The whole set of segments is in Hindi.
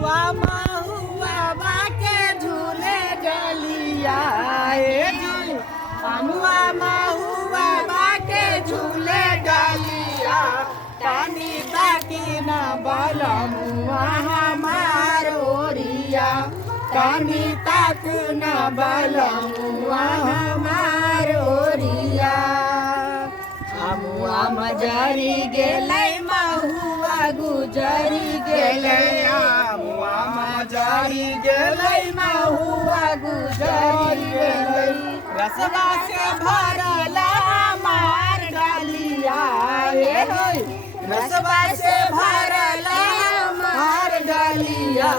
महुआ महुआ बाके झूले डलिया महुआ महुआ बाके झूले डलिया तानी ताकी न बलमुआ हमार ओरिया तानी ताक न बलमुआ हमार ओरिया महुआ मजरी गेलै महुआ गुजरी गेलै महुआ मजरी गेलै महुआ गुजरी गेलै रसवा से भरल हमार डलिया रसवा से भरल हमार डलिया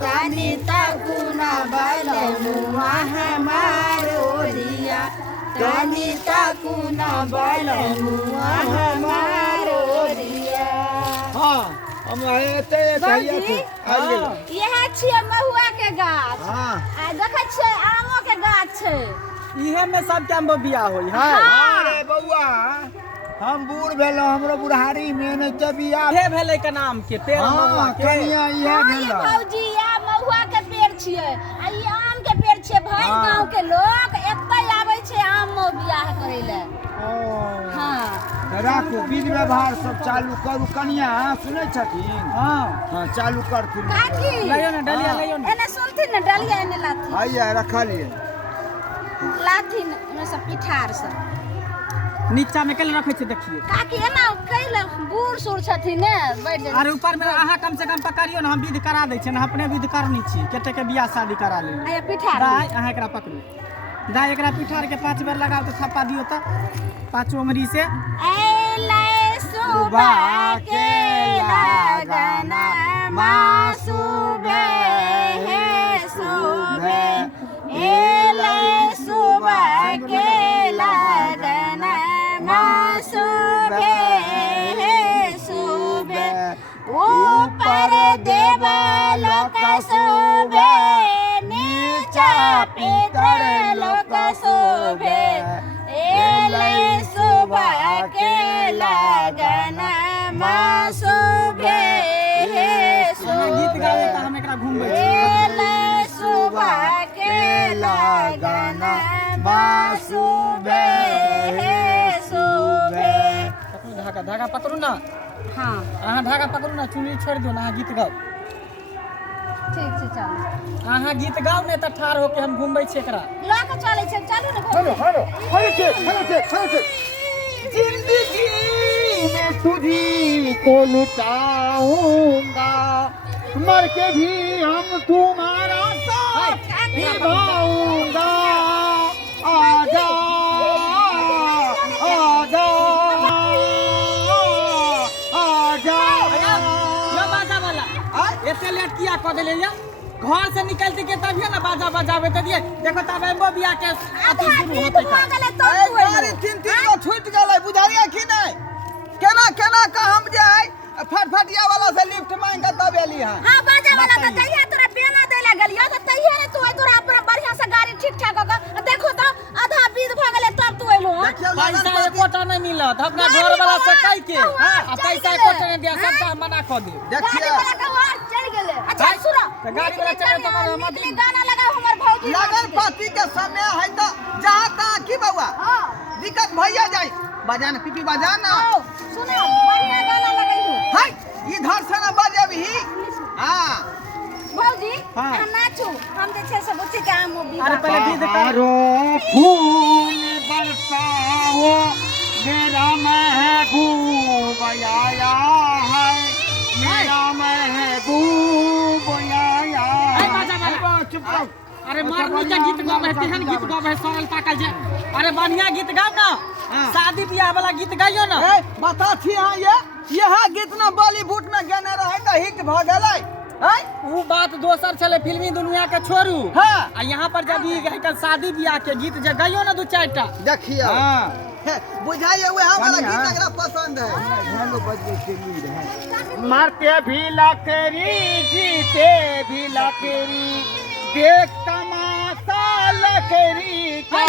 तानी ताकू न बलमुआ हमार ओरिया तानी ताकू न बलमुआ हमार ओरिया। हाँ हम एते कहिया थे यह छियै महुआ के गाछ। हाँ आ देखै छियै आमो के गाछ छै। इहे में सब के आम बिया होई है। अरे बउआ हम बूढ़ भेलो हमरो बुढ़ारी में न बिया हे भेलै के नाम के पेड़ महुआ के कनिया इहे भेलो भौजी या महुआ के पेड़ छियै आ ई आम के पेड़ छियै। भर गांव के लोग एतै आबै छै आम मो बियाह करै ले। हाँ राखू विधि व्यवहार सब चालू करू कनिया सुनै छथिन। हाँ चालू करथिन काकी लइयो ना डलिया लइयो ना एने सुनथिन न डलिया एने लाथिन आइए रखलिए लाथिन एने सब पिठार सब नीचा में केले रखै छै देखिए काकी एना कैले बूढ़ सूढ़ छथिन ने बैठ जाय। अरे ऊपर में अहाँ कम से कम पकड़ियो ना हम विध करा दै छियै ना अपने विध करनी छी केते के बियाह शादी करा ले आया पिठार दाई अहाँ एकरा पकड़ू दाई एकरा पिठार के 5 बार लगाओ तो थप्पा दियो त पांचों उंगली से एले सुबह के लगन माँ सुबह है सुबह एले सुबह के लगन माँ सुबह है सुबह ऊपर देवल का सुबह नीचा पितर लोक सुबह एले सुबह के लगन माँ सुबह है गीत गावे त सुबह हम एकरा घुमबै छी एले सुबह के लगन माँ सुबह है सुबह। पकड़ू धागा धागा पकड़ू ना हाँ अहाँ धागा पकड़ू ना चुनरी छोड़ दियो ना अहाँ गीत गाओ ठीक छै चल अहाँ गीत गाओ ने त ठार होके हम घुमबै छी एकरा लऽ के चलै छै चलू ने हेलो जिंदगी में तुझी को लुटाऊंगा मर के भी हम तुम्हारा साथ निभाऊंगा आजा आजा आजा यो बाजा वाला एते लेट किया क देले या घर से निकलते के तभिए ना बाजा बजावे त दिए देखो तब एम्बो बिया के अति शुरू होते का गाड़ी तीन को छूट गए बुझाइए कि नहीं केना केना का हम जाए फटफटिया वाला से लिफ्ट मांग के तब एली हां। हां बाजा वाला त तहिया तोरा पेना देला गलिया त तहिया ने तू तोरा अपना बढ़िया से गाड़ी ठीक ठाक क देखो त आधा बीत भ गेले तब तू एलो हां। पैसा एकोटा नहीं मिलत अपना घर वाला से कह के आ पैसा एकोटा नहीं दिया सब मना क दे देखिए गाड़ी वाला का और चढ़ गेले। अच्छा सुनो तो गाड़ी वाला चढ़े तो कर मत गाना लगाओ हमर भौजी लगन पार्टी के समय है तो जहां तहां की बउआ हां दिक्कत भैया जाए बजाना पीपी बजाना सुनो बढ़िया गाना लगाइयो है इधर से ना बजेबही। हां भौजी हाँ। हम नाचू हम जे छै से बुच्ची के आम अरे पहले गीत कर रो फूल बरसाओ मेरा महबूब आया है मेरा महबूब आया अरे बाजा वाला चुप रहो। अरे मार नीचे गीत गावे तेहन गीत गावे सरल पाकल जे अरे बढ़िया गीत गाओ ना शादी ब्याह वाला गीत गाइयो ना बता थी हाँ यह गीत ना बॉलीवुड में गाने रहे तो हिट भ गेलै वो बात दोसर चले फिल्मी दुनिया के छोड़ू हाँ। आ यहाँ पर जब शादी ब्याह के गीत जे गाइयो ना 2-4 टा देखिए बुझाइए वह हमारा गीत एकरा पसंद है। मरते भी लकड़ी जीते भी लकड़ी देख तमाशा लकड़ी का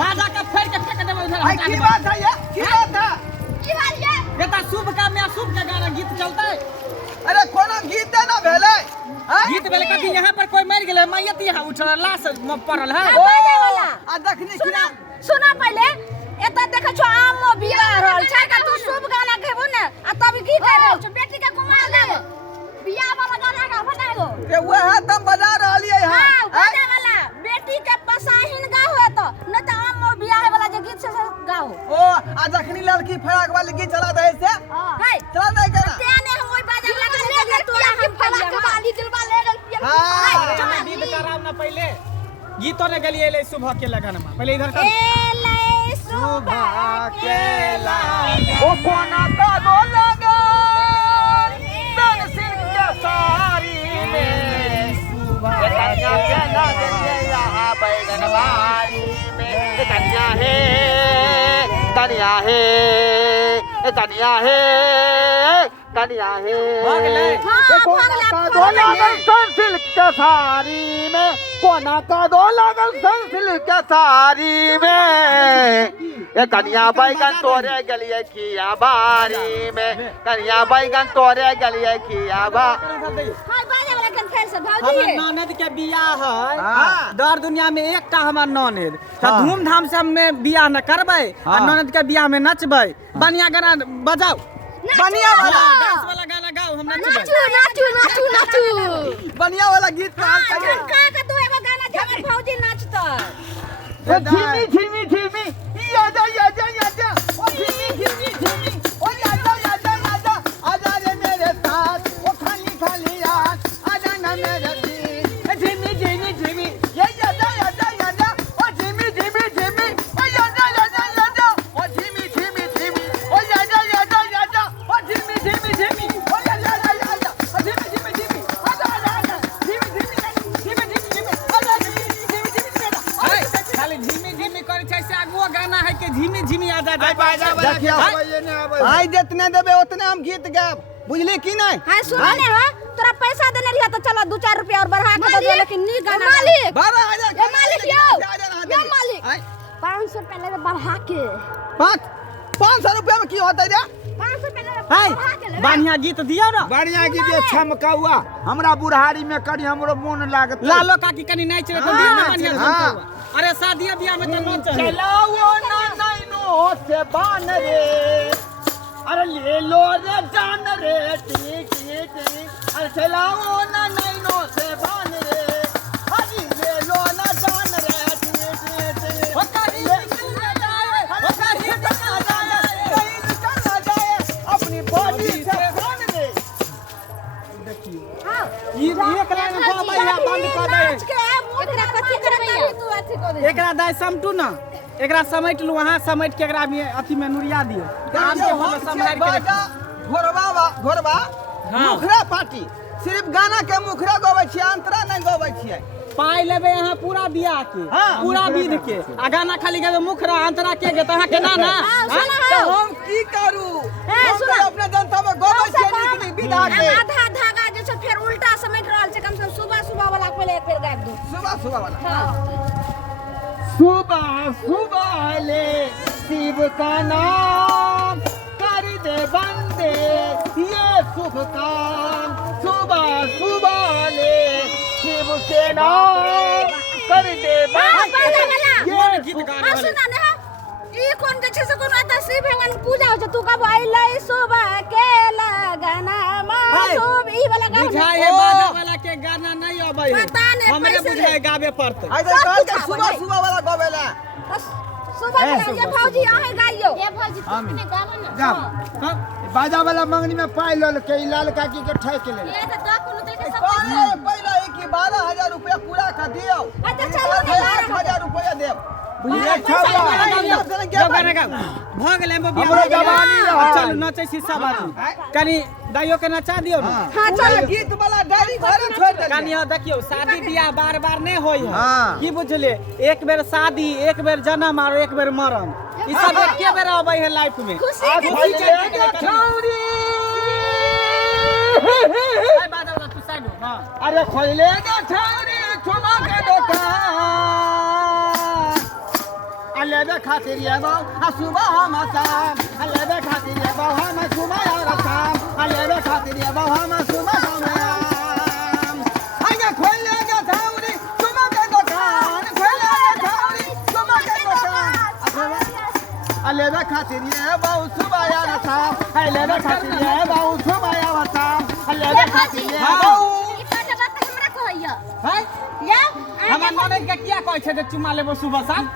बाजा का फेर के फेंक देबो उधर की बात है ये की बात है की हाल ये बेटा शुभ काम में शुभ के गाना गीत चलता है अरे कोनो गीत ना भेले गीत बेले कथी यहाँ पर कोई मर गेलै मैयत यहाँ उठल लाश पड़ल है ओ बाजे वाला आ देखनी कि सुना ना सुना पहले एता देखे छो आमो बियाह रहल छै का तू शुभ गाना गेबो ने आ तब गीत रहल छ बेटी के कुमार देब बियाह वाला गाना गा बता दो ये वह तम बजा रहलिए हां हां बाजे वाला बेटी के पसाहिन गाओ है तो न त आमो बियाह वाला जे गीत से गाओ ओ आ देखनी लड़की फराक वाली गीत चला रहे से है चला नहीं केना तेने हम ओइ बाजे वाला के तोरा हम फराक वाली दिलवा ले गल हां गीत कराव ना पहले गीतो ने गलिए ले सुबह के लगन में पहले इधर कर एले सुबह के ओ कोना का दो लगा तन सिर के सारी में कन्या के ना दे यहाँ बैगन बारी में कन्या है कन्या है कन्या है कन्या है भाग ले दो लागल संसिल के सारी में कोना का दो लागल संसिल के सारी में ये कन्या बैगन तोरे गलिए खिया बारी में कन्या बैगन तोरे गलिए खिया बा हाय बाजे वाला कन फेर से हमर भौजी ननद के बियाह है हाँ। दर दुनिया में एकटा हमर ननद त धूमधाम से हम बियाह न करबै आ ननद के बियाह में नचबै बढ़िया गाना बजाओ बढ़िया वाला डांस वाला गाना गाओ हम नचबै नाचू नाचू नाचू नाचू बढ़िया वाला गीत का का तू एगो गाना जमन भौजी नाचता झिमी झिमी झिमी यादा यादा यादा ओ झिमी झिमी झिमी ओ यादा यादा यादा आजा रे मेरे साथ ओ खाली खाली रात आजा ना मेरे दिल झिमी झिमी झिमी ये यादा यादा यादा ओ झिमी झिमी झिमी ओ यादा यादा यादा ओ झिमी झिमी झिमी ओ यादा यादा यादा ओ झिमी झिमी झिमी ओ यादा यादा यादा ओ झिमी झिमी झिमी आजा आजा आजा झिमी झिमी झिमी झिमी झिमी आजा झिमी झिमी झिमी है, खाली झिमी झिमी करे छै से आगुओ गाना है कि झिमी झिमी आजा देखिए आई जितने देबे उतने हम गीत गायब बुझली की नहीं हाय सुनो ने हो तोरा पैसा देने रिया तो चलो 2-4 रुपया और बढ़ा के दे दो लेकिन नी गाना मालिक 12,000 ये मालिक यो ये मालिक 500 रुपया लेबे बढ़ा के 500 रुपया में की होता रे 500 रुपया लेबे है बढ़ा के ले बढ़िया गीत दियो ना बढ़िया गीत छमकौआ हमरा बुढ़ारी में करी हमरो मन लागत लालो काकी कनी नाच रे तो दियो ना बढ़िया हाँ। झुमका अरे शादी बियाह में तो नाच है चलाओ ना नैनो से बान रे अरे ले लो रे जान रे टी अरे चलाओ ना नैनो से बान रे अरे ले लो ना जान रे टी ओ काकी निकल जाए ओ काकी निकल जाए कहीं निकल ना जाए अपनी बॉडी से बांध दे हां ये एक लाइन को भैया बंद कर दे एकरा कथि करबै तू अथि कर दे एकरा दाय समटू ना एकरा समेट लू वहां समेट के एकरा में अथी में नुरिया दियो काम के हम संभाल के रखी। घोरबा हाँ। मुखरा पार्टी सिर्फ गाना के मुखरा गबै छियै अंतरा नहीं गबै छियै पाई लेबे यहाँ पूरा बियाह के हाँ। पूरा विध के आ गाना खाली गावे मुखरा अंतरा के गे तहाँ के ना ना तो हम की करू हम सुना। तो अपने जनता में गबै छियै नीक विधा के आधा धागा जे छै फेर उल्टा समेट रहल छै कम से कम सुबह सुबह वाला पहले एक बेर गाबि दो सुबह सुबह वाला हां सुबह सुबह ले शिव का नाम कर दे बंदे ये शुभ काम सुबह सुबह ले शिव के नाम कर दे बंदे ये गीत गा हां सुना ने ई कोन के छै से कोन आता शिव भगवान पूजा हो छै तू कब आइलै सुबह के लगना मा शुभ ई वाला गाना बुझाए बाजा वाला के गाना नहीं आबै है पता नहीं, हमरे पैसे बुझाए दे। गावे पड़ते आई तो कल के सुबह सुबह वाला गबेला सुबह के ये भौजी आहे गाइयो ये भौजी हम- तुमने गावा ना जा। हाँ? बाजा वाला मंगनी में पाई लल के ई लाल काकी के ठेक ले ये तो दो कोनो तरीके सब पहले कि 12,000 रुपया पूरा कर दियो अच्छा चलो ना 8,000 रुपया देब बुझले जो गाना गाओ भ गेलै हम बियाह हमरो जवानी रहा। चल नचै छी सब आदमी कनी दाइयो के नचा दियो ना हां चल चल गीत वाला डायरी घरे छोड़ दे कनी देखियो शादी बियाह बार बार नहीं होई है हाँ। की बुझले एक बेर शादी एक बेर जन्म और एक बेर मरण ई सब एके बेर आबै है लाइफ में खुशी आज के खुशी दिन के दिन छौरी आई बाजा वाला तू साइड हो हां अरे खोले के छौरी छुमा के दुकान अल्ले दे खातिर ये बाऊ सुबह हम शाम अल्ले दे खातिर ये बाऊ हम सुबह और शाम अल्ले दे खातिर ये बाऊ हम सुबह शाम लेवे खातिर ये बहु सुबह यार साहब है लेवे खातिर ये बहु सुबह यार साहब है लेवे खातिर ये बहु ई काटा बात हमरा कहैया है या हमर ननद के किया कहै छै जे चुमा लेबो सुबह शाम